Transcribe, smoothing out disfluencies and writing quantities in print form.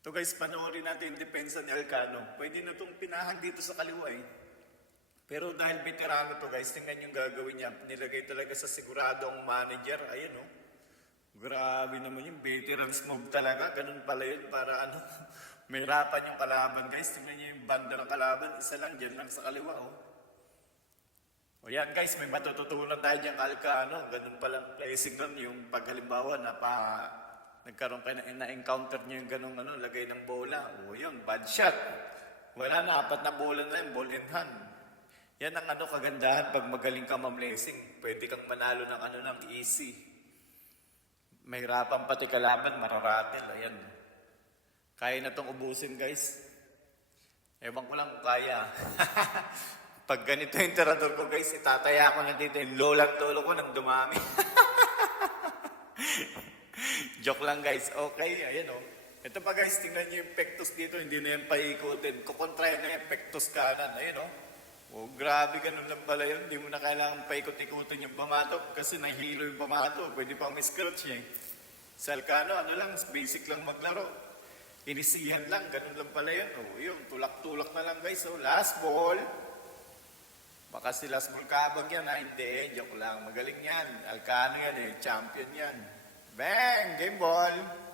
To guys, panoorin natin yung depensa ni Alcano. Pwede na itong pinahang dito sa kaliwa eh. Pero dahil veterano to guys, tingnan yung gagawin niya. Nilagay talaga sa siguradong manager. Ayun oh. Grabe naman yung veterans move talaga. Ganun pala yun para ano. Mahirapan yung kalaban guys. Tingnan niyo yung banda ng kalaban. Isa lang dyan lang sa kaliwa oh. O yan guys, may matututunan tayo dyan Alcano. Ganun palang placing nun. Yung pag halimbawa nagkaroon kayo na-encounter nyo yung ganong lagay ng bola. O yun, bad shot. Wala na, 4 na bola na yun, ball in hand. Yan ang kagandahan pag magaling ka ma-blessing. Pwede kang manalo ng easy. Mahirapan pati kalaban, mararatil. Ayan. Kaya na itong ubusin guys. Ewan ko lang kung kaya. Pag ganito yung tirador ko guys, itataya ko na dito. Yung lola't lolo ko nang dumami. Joke lang guys. Okay, ayan o. Ito pa guys, tingnan nyo yung pectus dito. Hindi na yan paikutin. Kukontrayan na yung pectus kanan. Ayan o. Oh, grabe, ganun lang pala yun. Hindi mo na kailangan paikot-ikutin yung pamato. Kasi nahilo yung pamato. Pwede pang miscrouch niya. Sa Alcano, lang, basic lang maglaro. Inisihan lang, ganun lang pala yun. Oh, yun, tulak-tulak na lang guys. So, last ball. Baka si Last Ball kabag yan. Hindi, joke lang. Magaling yan. Alcano yan eh. Champion yan. Bang! Game ball!